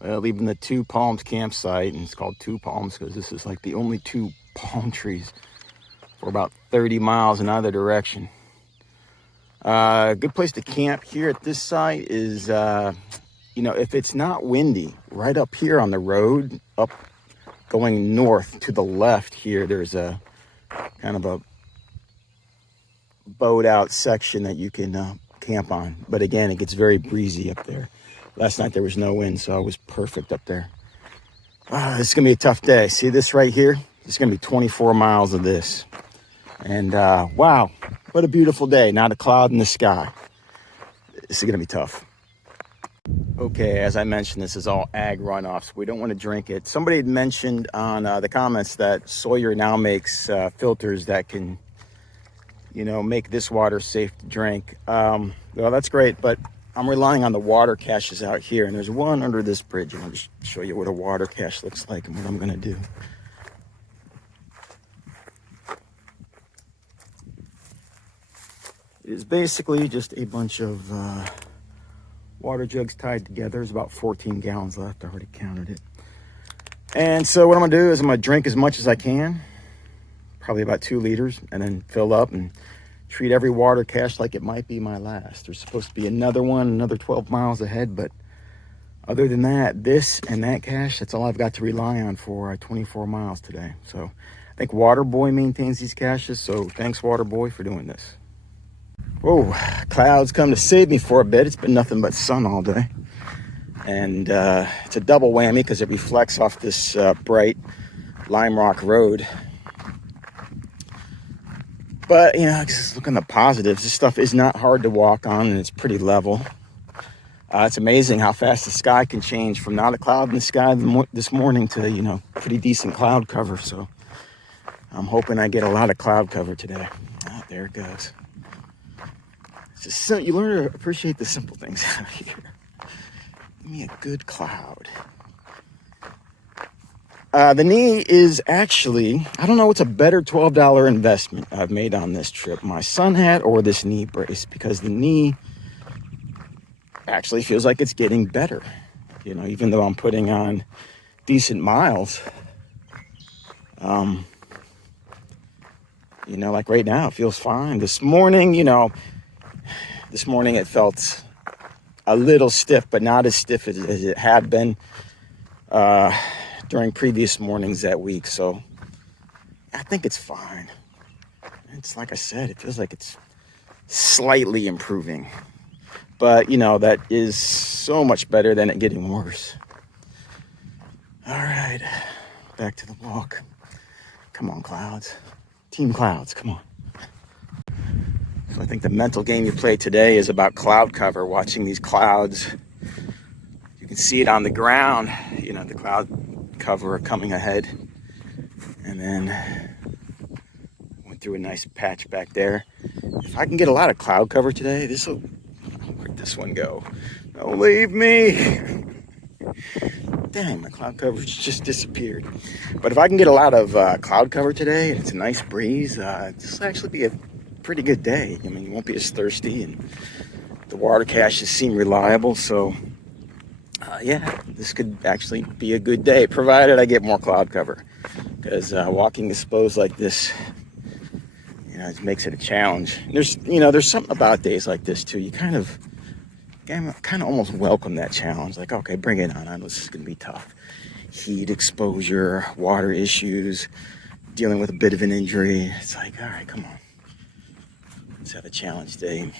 Leaving the Two Palms campsite, and it's called Two Palms because this is like the only two palm trees for about 30 miles in either direction. A good place to camp here at this site is, if it's not windy, right up here on the road, up going north to the left here, there's a kind of a boat out section that you can camp on. But again, it gets very breezy up there. Last night there was no wind, so it was perfect up there. This is gonna be a tough day. See this right here? It's gonna be 24 miles of this. And wow, what a beautiful day. Not a cloud in the sky. This is gonna be tough. Okay, as I mentioned, this is all ag runoff, so we don't want to drink it. Somebody had mentioned on the comments that Sawyer now makes filters that can, make this water safe to drink. Well, that's great, but I'm relying on the water caches out here, and there's one under this bridge. And I'll just show you what a water cache looks like and what I'm gonna do. It is basically just a bunch of water jugs tied together. There's about 14 gallons left. I already counted it. And so what I'm gonna do is I'm gonna drink as much as I can, probably about 2 liters, and then fill up and treat every water cache like it might be my last. There's supposed to be another one, another 12 miles ahead, but other than that, this and that cache, that's all I've got to rely on for 24 miles today. So I think Waterboy maintains these caches, so thanks Waterboy for doing this. Whoa, clouds come to save me for a bit. It's been nothing but sun all day. And it's a double whammy because it reflects off this bright Lime Rock Road. But, just look on the positives. This stuff is not hard to walk on, and it's pretty level. It's amazing how fast the sky can change from not a cloud in the sky this morning to, pretty decent cloud cover. So I'm hoping I get a lot of cloud cover today. Oh, there it goes. It's just you learn to appreciate the simple things out here. Give me a good cloud. The knee is actually, I don't know what's a better $12 investment I've made on this trip. My sun hat or this knee brace, because the knee actually feels like it's getting better. Even though I'm putting on decent miles. Like right now, it feels fine. This morning, it felt a little stiff, but not as stiff as it had been during previous mornings that week. So I think it's fine. It's like I said, it feels like it's slightly improving. But, that is so much better than it getting worse. All right, back to the walk. Come on, clouds. Team Clouds, come on. So I think the mental game you play today is about cloud cover, watching these clouds. You can see it on the ground, the cloud cover coming ahead. And then went through a nice patch back there. If I can get a lot of cloud cover today, where'd this one go? Don't leave me. Dang, my cloud coverage just disappeared. But if I can get a lot of cloud cover today, and it's a nice breeze, this will actually be a pretty good day. You won't be as thirsty, and the water caches seem reliable. So, this could actually be a good day, provided I get more cloud cover. Because walking exposed like this, it makes it a challenge. There's something about days like this too. You kind of almost welcome that challenge. Like, okay, bring it on. I know this is going to be tough. Heat exposure, water issues, dealing with a bit of an injury. It's like, all right, come on. Let's have a challenge day and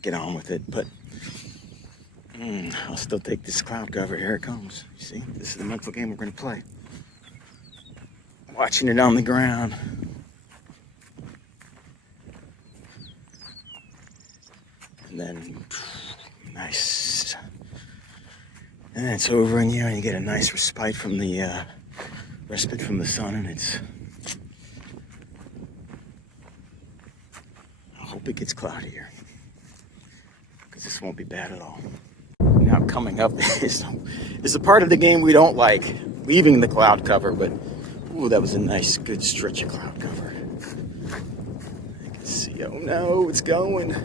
get on with it. But I'll still take this cloud cover. Here it comes. You see, this is the mental game we're going to play. Watching it on the ground. And then, nice. And then it's over, and you get a nice respite from the sun, and it's. I hope it gets cloudier, because this won't be bad at all. Now coming up is a part of the game we don't like, leaving the cloud cover, but ooh, that was a nice, good stretch of cloud cover. I can see. Oh no, it's going.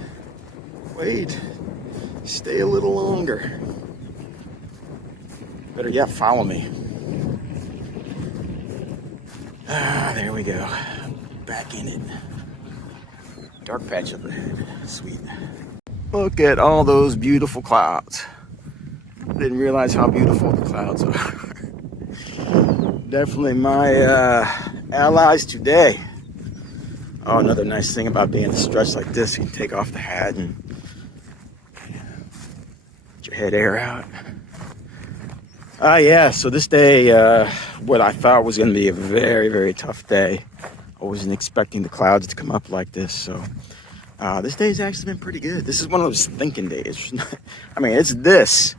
Wait, stay a little longer. Better yet, follow me. Ah, there we go. Back in it. Dark patch up ahead. Sweet. Look at all those beautiful clouds. I didn't realize how beautiful the clouds are. Definitely my allies today. Oh, another nice thing about being a stretch like this, you can take off the hat and get your head air out. Yeah, so this day, what I thought was going to be a very, very tough day. I wasn't expecting the clouds to come up like this, so this day's actually been pretty good. This is one of those thinking days. I mean, it's this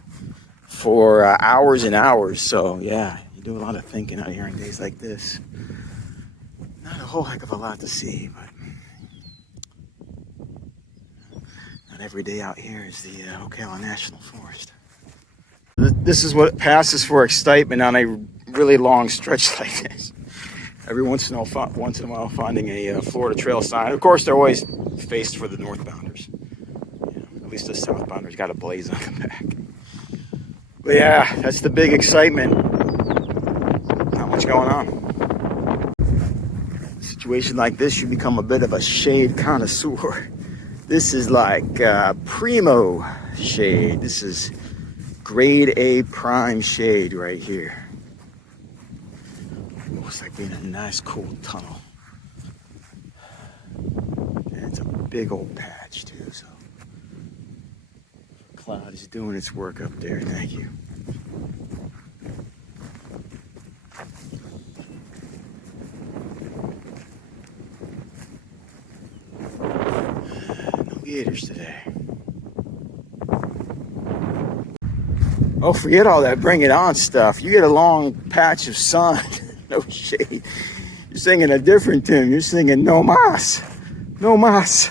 for hours and hours, so yeah, you do a lot of thinking out here on days like this. Not a whole heck of a lot to see, but not every day out here is the Ocala National Forest. This is what passes for excitement on a really long stretch like this. Every once in a while finding a Florida Trail sign. Of course, they're always faced for the northbounders. Yeah, at least the southbounders got a blaze on the back. But yeah, that's the big excitement. Not much going on. A situation like this, you become a bit of a shade connoisseur. This is like primo shade. This is grade A prime shade right here. Looks like being a nice cool tunnel. And it's a big old patch too, so cloud is doing its work up there. Thank you. No gators today. Oh, forget all that bring it on stuff. You get a long patch of sun, no shade. You're singing a different tune. You're singing no mas, no mas.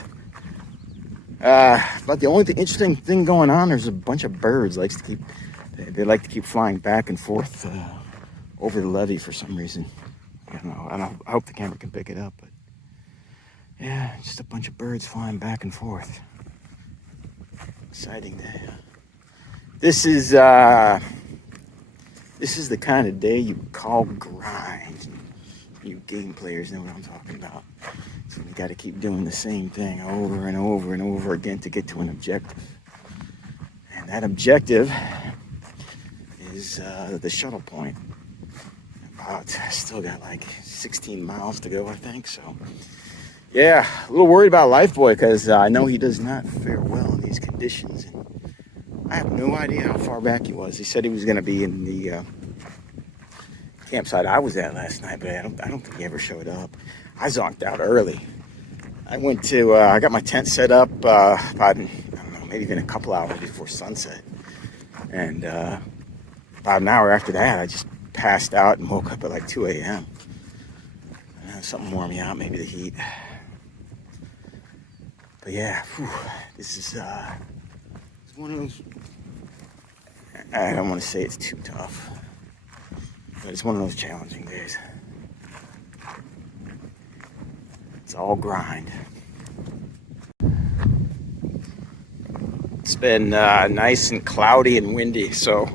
But the only interesting thing going on, there's a bunch of birds. They like to keep flying back and forth over the levee for some reason. I don't know. I hope the camera can pick it up, but yeah, just a bunch of birds flying back and forth. Exciting day. This is the kind of day you call grind. You game players know what I'm talking about. So we got to keep doing the same thing over and over and over again to get to an objective. And that objective is the shuttle point. I still got like 16 miles to go, I think. So yeah, a little worried about Lifeboy because I know he does not fare well in these conditions. And I have no idea how far back he was. He said he was going to be in the campsite I was at last night, but I don't think he ever showed up. I zonked out early. I went to, I got my tent set up about, I don't know, maybe even a couple hours before sunset. And about an hour after that, I just passed out and woke up at like 2 a.m. Something wore me out, maybe the heat. But yeah, this is one of those, I don't want to say it's too tough, but it's one of those challenging days. It's all grind. It's been nice and cloudy and windy, so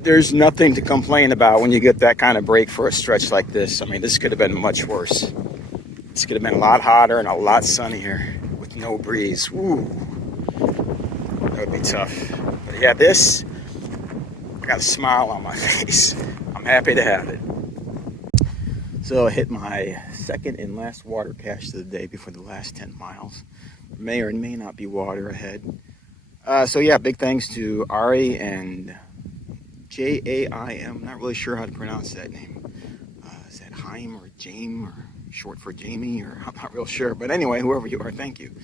there's nothing to complain about when you get that kind of break for a stretch like this. I mean, this could have been much worse. This could have been a lot hotter and a lot sunnier with no breeze. Ooh. That would be tough. But yeah, this, I got a smile on my face. I'm happy to have it. So I hit my second and last water cache of the day before the last 10 miles. May or may not be water ahead. So yeah, big thanks to Ari and Jaim. Not really sure how to pronounce that name. Is that Haim or James or short for Jamie? Or I'm not real sure. But anyway, whoever you are, thank you.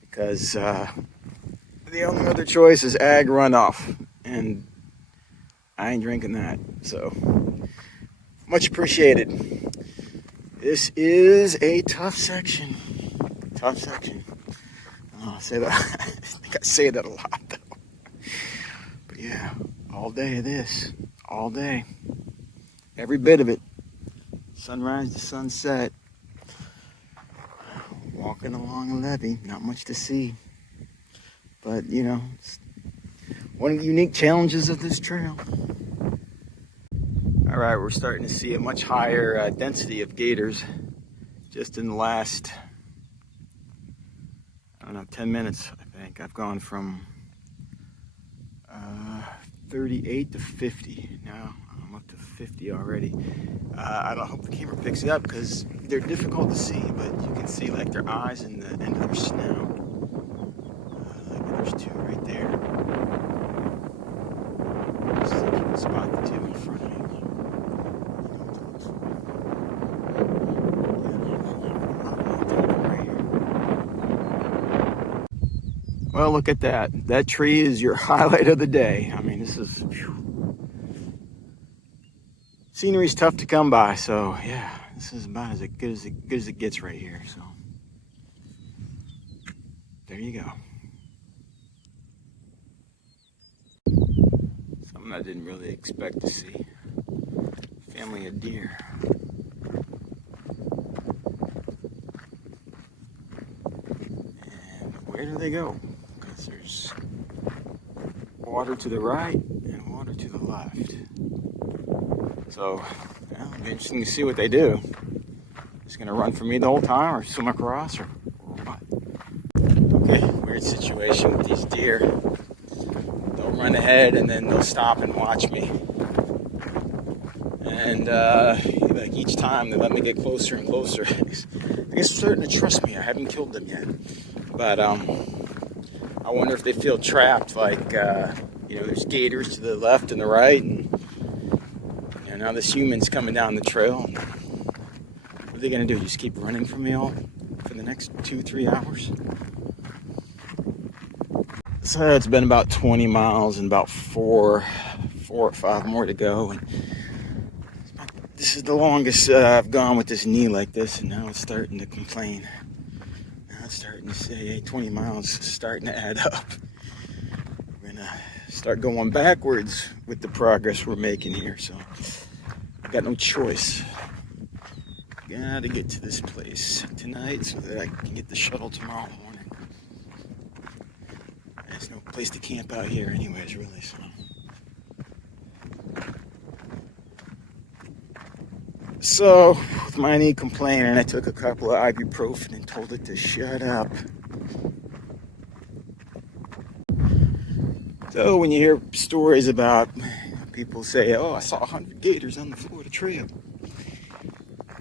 Because the only other choice is ag runoff, and I ain't drinking that. So much appreciated. This is a tough section. Tough section. I say that. I think I say that a lot though. But yeah, all day of this, all day, every bit of it. Sunrise to sunset. Walking along a levee, not much to see, but you know, one of the unique challenges of this trail. All right, we're starting to see a much higher density of gators just in the last, I don't know, 10 minutes, I think. I've gone from 38 to 50. Now I'm up to 50 already. I don't hope the camera picks it up because they're difficult to see, but you can see like their eyes and the end of their snout. Like there's two right there. See if you can spot the two in front of me. Well, look at that. That tree is your highlight of the day. I mean, this is... Scenery's tough to come by, so yeah, this is about as good as it gets right here, so... There you go. Something I didn't really expect to see. Family of deer. And where do they go? Because there's water to the right and water to the left. So, well, it'll be interesting to see what they do. Just gonna run for me the whole time, or swim across, or what? Okay, weird situation with these deer. They'll run ahead and then they'll stop and watch me. And like each time they let me get closer and closer. I guess they're starting to trust me. I haven't killed them yet, but I wonder if they feel trapped. Like you know, there's gators to the left and the right, and you know, now this human's coming down the trail. What are they gonna do? Just keep running from me all for the next 2-3 hours? So it's been about 20 miles and about 4 or 5 more to go. And this is the longest I've gone with this knee like this, and now it's starting to complain. Now it's starting to say, hey, 20 miles is starting to add up. We're gonna start going backwards with the progress we're making here, so I've got no choice. Gotta get to this place tonight so that I can get the shuttle tomorrow morning. There's no place to camp out here anyways, really, so. So, with my knee complaining, I took a couple of ibuprofen and told it to shut up. So, when you hear stories about people say, oh, I saw 100 gators on the Florida Trail.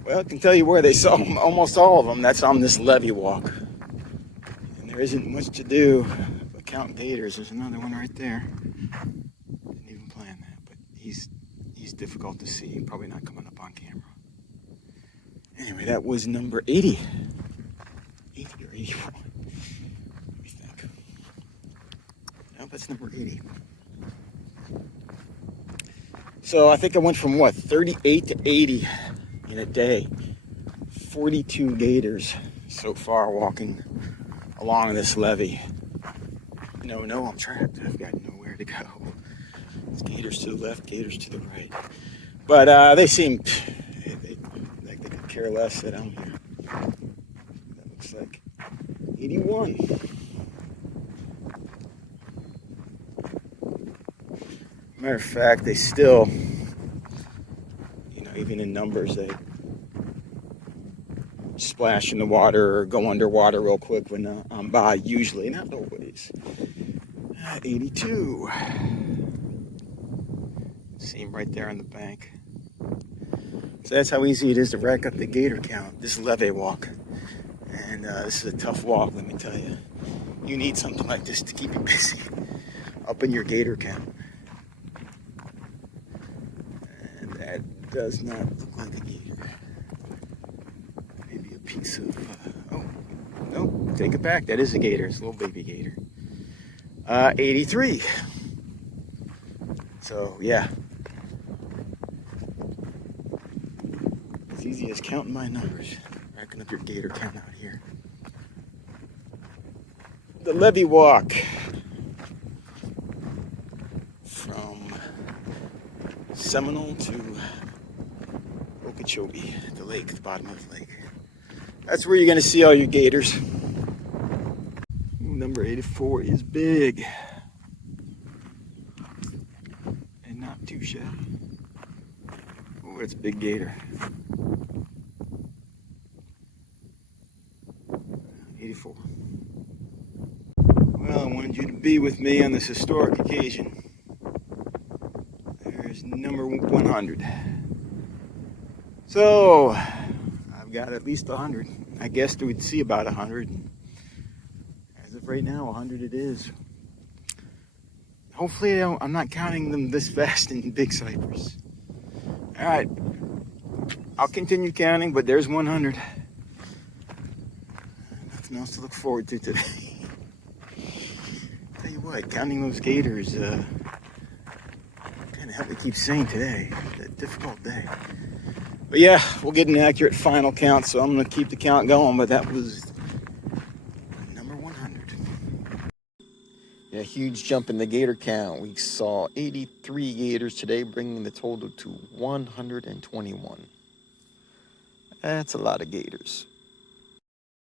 Well, I can tell you where they saw them, almost all of them. That's on this levee walk. And there isn't much to do but count gators. There's another one right there. Didn't even plan that, but he's difficult to see. Probably not coming up on camera. Anyway, that was number 80. 80 or 81. What do you think? No, that's number 80. So I think I went from what, 38 to 80 in a day. 42 gators so far walking along this levee. No, I'm trapped. I've got nowhere to go. It's gators to the left, gators to the right. But they seem like they could care less that I'm here. That looks like 81. Matter of fact, they still, you know, even in numbers, they splash in the water or go underwater real quick when I'm by, usually, not always. 82. See him right there on the bank. So that's how easy it is to rack up the gator count, this levee walk. And this is a tough walk, let me tell you. You need something like this to keep you busy, up in your gator count. And that does not look like a gator. Maybe a piece of, oh, no, take it back. That is a gator, it's a little baby gator. 83. So, yeah. As easy as counting my numbers. Racking up your gator count out here. The levee walk from Seminole to Okeechobee, the lake, the bottom of the lake. That's where you're going to see all your gators. Number 84 is big. Not too shabby. Oh, it's a big gator. 84. Well, I wanted you to be with me on this historic occasion. There's number 100. So, I've got at least 100. I guessed we'd see about 100. As of right now, 100 it is. Hopefully, I'm not counting them this fast in Big Cypress. All right, I'll continue counting, but there's 100. Nothing else to look forward to today. Tell you what, counting those gators kind of helped me keep sane today. It's a difficult day. But yeah, we'll get an accurate final count, so I'm going to keep the count going, but that was number 100. Yeah, huge jump in the gator count. We saw 83 gators today, bringing the total to 121. That's a lot of gators.